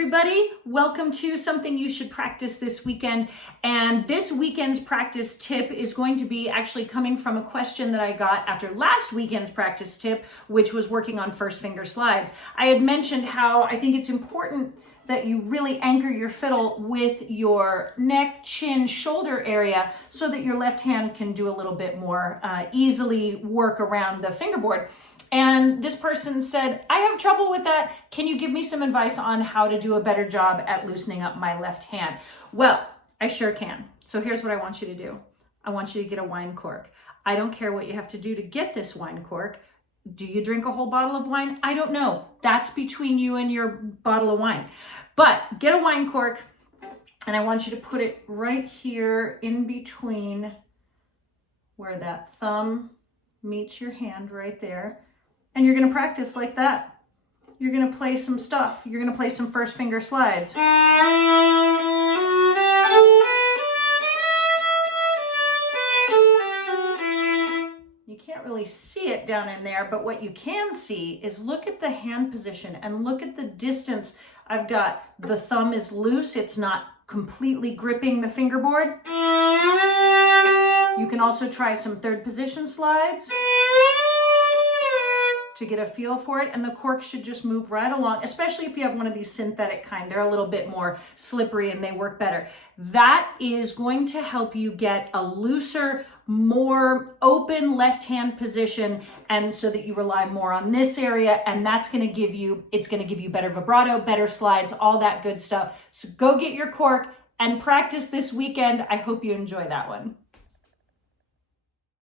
everybody. Welcome to something you should practice this weekend. And this weekend's practice tip is going to be actually coming from a question that I got after last weekend's practice tip, which was working on first finger slides. I had mentioned how I think it's important that you really anchor your fiddle with your neck, chin, shoulder area so that your left hand can do a little bit more easily work around the fingerboard. And this person said, I have trouble with that. Can you give me some advice on how to do a better job at loosening up my left hand? Well, I sure can. So here's what I want you to do. I want you to get a wine cork. I don't care what you have to do to get this wine cork. Do you drink a whole bottle of wine? I don't know. That's between you and your bottle of wine. But get a wine cork, and I want you to put it right here in between where that thumb meets your hand right there. And you're going to practice like that. You're going to play some stuff. You're going to play some first finger slides. You can't really see it down in there, but what you can see is look at the hand position and look at the distance. I've got the thumb is loose. It's not completely gripping the fingerboard. You can also try some third position slides to get a feel for it, and the cork should just move right along, especially if you have one of these synthetic kind. They're a little bit more slippery and they work better. That is going to help you get a looser, more open left hand position, and so that you rely more on this area, and that's going to give you, it's going to give you better vibrato, better slides, all that good stuff. So go get your cork and practice this weekend. I hope you enjoy that one.